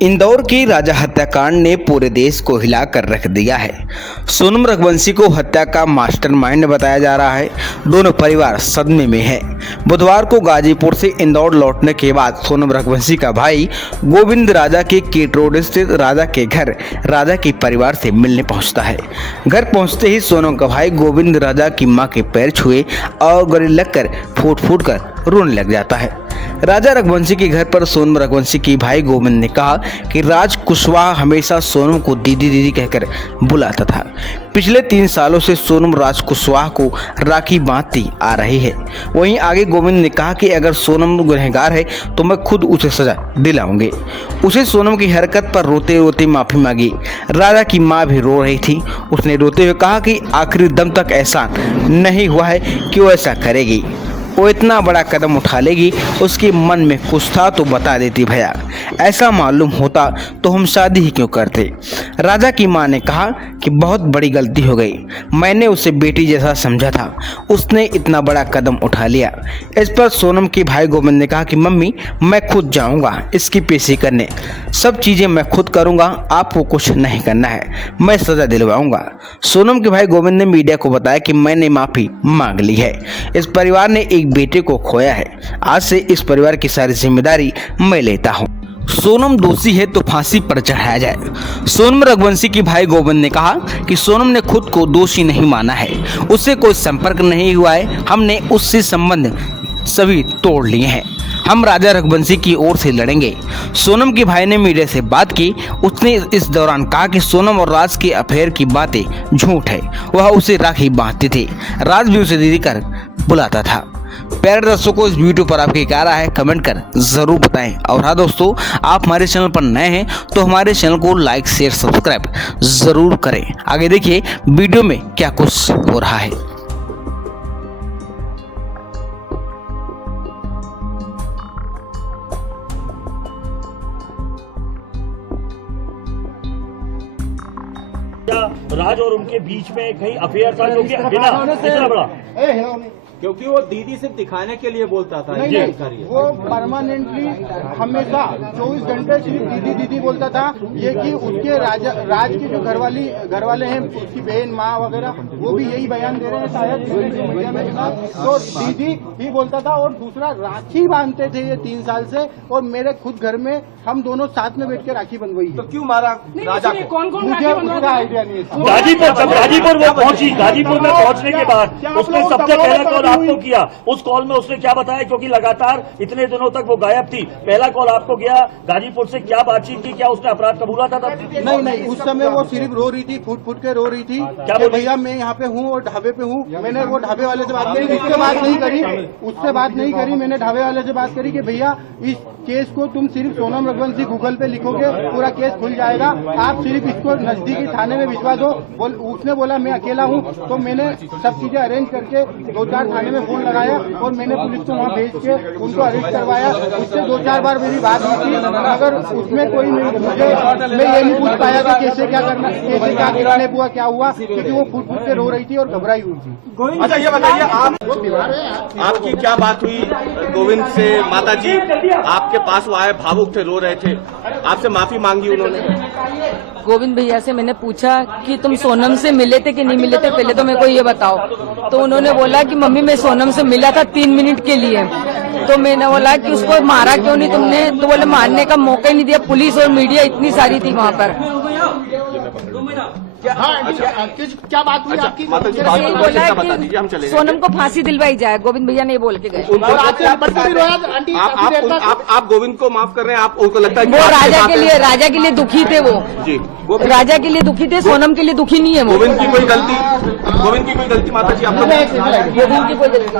इंदौर की राजा हत्याकांड ने पूरे देश को हिलाकर रख दिया है। सोनम रघुवंशी को हत्या का मास्टरमाइंड बताया जा रहा है। दोनों परिवार सदमे में है। बुधवार को गाजीपुर से इंदौर लौटने के बाद सोनम रघुवंशी का भाई गोविंद राजा के केट रोड स्थित राजा के घर राजा के परिवार से मिलने पहुंचता है। घर पहुंचते ही सोनम का भाई गोविंद राजा की मां के पैर छुए और गले लगकर फूट फूट कर रोने लग जाता है। राजा रघुवंशी के घर पर सोनम रघुवंशी की भाई गोविंद ने कहा कि राज कुशवाहा हमेशा सोनम को दीदी दीदी कहकर बुलाता था। पिछले 3 सालों से सोनम राज कुशवाहा को राखी बांधती आ रही है। वहीं आगे गोविंद ने कहा कि अगर सोनम गुनहगार है तो मैं खुद उसे सजा दिलाऊंगी। उसे सोनम की हरकत पर रोते रोते माफी मांगी। राजा की मां भी रो रही थी। उसने रोते हुए कहा कि आखिरी दम तक ऐसा नहीं हुआ है कि वो ऐसा करेगी। वो इतना बड़ा कदम उठा लेगी, उसके मन में कुछ था तो बता देती भैया। ऐसा मालूम होता तो हम शादी ही क्यों करते। राजा की मां ने कहा कि बहुत बड़ी गलती हो गई, मैंने उसे बेटी जैसा समझा था, उसने इतना बड़ा कदम उठा लिया। इस पर सोनम के भाई गोविंद ने कहा कि मम्मी मैं खुद जाऊंगा इसकी पेशी करने, सब चीज़ें मैं खुद करूंगा, आपको कुछ नहीं करना है, मैं सजा दिलवाऊंगा। सोनम के भाई गोविंद ने मीडिया को बताया कि मैंने माफ़ी मांग ली है। इस परिवार ने एक बेटे को खोया है। आज से इस परिवार की सारी जिम्मेदारी मैं लेता हूँ। सोनम दोषी है तो फांसी पर चढ़ाया जाए। सोनम रघुवंशी की भाई गोविंद ने कहा कि सोनम ने खुद को दोषी नहीं माना है, उससे कोई संपर्क नहीं हुआ है, हमने उससे संबंध सभी तोड़ लिए हैं। हम राजा रघुवंशी की ओर से लड़ेंगे। सोनम के भाई ने मीडिया से बात की। उसने इस दौरान कहा कि सोनम और राज के अफेयर की बातें झूठ है। वह उसे राखी बांधती थी, राज भी उसे दीदी कर बुलाता था। प्यारे दर्शकों, इस वीडियो पर आपकी क्या राय है कमेंट कर जरूर बताएं। और हाँ दोस्तों, आप हमारे चैनल पर नए हैं तो हमारे चैनल को लाइक शेयर सब्सक्राइब जरूर करें। आगे देखिए वीडियो में क्या कुछ हो रहा है। राज और उनके बीच में कहीं अफेयर था जो कि बिना इतना बड़ा, क्योंकि वो दीदी सिर्फ दिखाने के लिए बोलता था। नहीं, वो परमानेंटली हमेशा 24 घंटे सिर्फ दीदी दीदी बोलता था। ये कि उसके राज की जो घर वाले हैं, उसकी बहन माँ वगैरह, वो भी यही बयान दे रहे हैं शायद मीडिया में। तो दीदी ही बोलता था। और दूसरा, राखी बांधते थे ये 3 साल से, और मेरे खुद घर में हम दोनों साथ में बैठ के राखी बंधवाई। तो क्यों मारा राजा को? कौन मुझे उसका आइडिया नहीं है। गाजीपुर वो पहुंची, गाजीपुर में पहुंचने के बाद उसने सबसे पहला कॉल आपको किया। उस कॉल में उसने क्या बताया, क्योंकि लगातार इतने दिनों तक वो गायब थी। पहला कॉल आपको गया, गाजीपुर से क्या बातचीत की, क्या उसने अपराध कबूला था तब? नहीं, उस समय वो सिर्फ रो रही थी, फूट फूट के रो रही थी। क्या भैया मैं यहाँ पे हूँ और ढाबे पे हूँ। मैंने वो ढाबे वाले से बात करी, उससे बात नहीं करी। मैंने ढाबे वाले से बात करी कि भैया इस केस को तुम सिर्फ सोनम रघुवंशी गूगल पे लिखोगे, पूरा केस खुल जाएगा, आप सिर्फ इसको नजदीकी थाने में भिजवा दो। उसने बोला मैं अकेला हूँ। तो मैंने सब चीजें अरेंज करके 2-4 थाने में फोन लगाया और मैंने पुलिस को वहाँ भेज के उनको अरेस्ट करवाया। उससे 2-4 बार मेरी बात हुई थी, मगर उसमें कोई मैं ये नहीं पूछ पाया कि कैसे क्या करना, कैसे क्या किराने हुआ, क्या हुआ, क्योंकि वो फूट फूट के रो रही थी और घबराई हुई थी। अच्छा ये बताइए, आपकी क्या बात हुई गोविंद से? माता जी आपके पास वो आए, भावुक थे, रो रहे थे, आपसे माफी मांगी उन्होंने? गोविंद भैया से मैंने पूछा कि तुम सोनम से मिले थे कि नहीं मिले थे, पहले तो मेरे को ये बताओ। तो उन्होंने बोला कि मम्मी मैं सोनम से मिला था 3 मिनट के लिए। तो मैंने बोला कि उसको मारा क्यों नहीं तुमने? तो बोले मारने का मौका ही नहीं दिया, पुलिस और मीडिया इतनी सारी थी वहाँ पर। क्या बात हुई आपकी? माता जी बोला कि सोनम को फांसी दिलवाई जाए, गोविंद भैया नहीं बोल के गए। आप गोविंद को माफ कर रहे हैं? आपको लगता है वो राजा के लिए दुखी थे, वो जी राजा के लिए दुखी थे, सोनम के लिए दुखी नहीं है। वो गोविंद की कोई गलती माता जी आपको? गोविंद की कोई गलती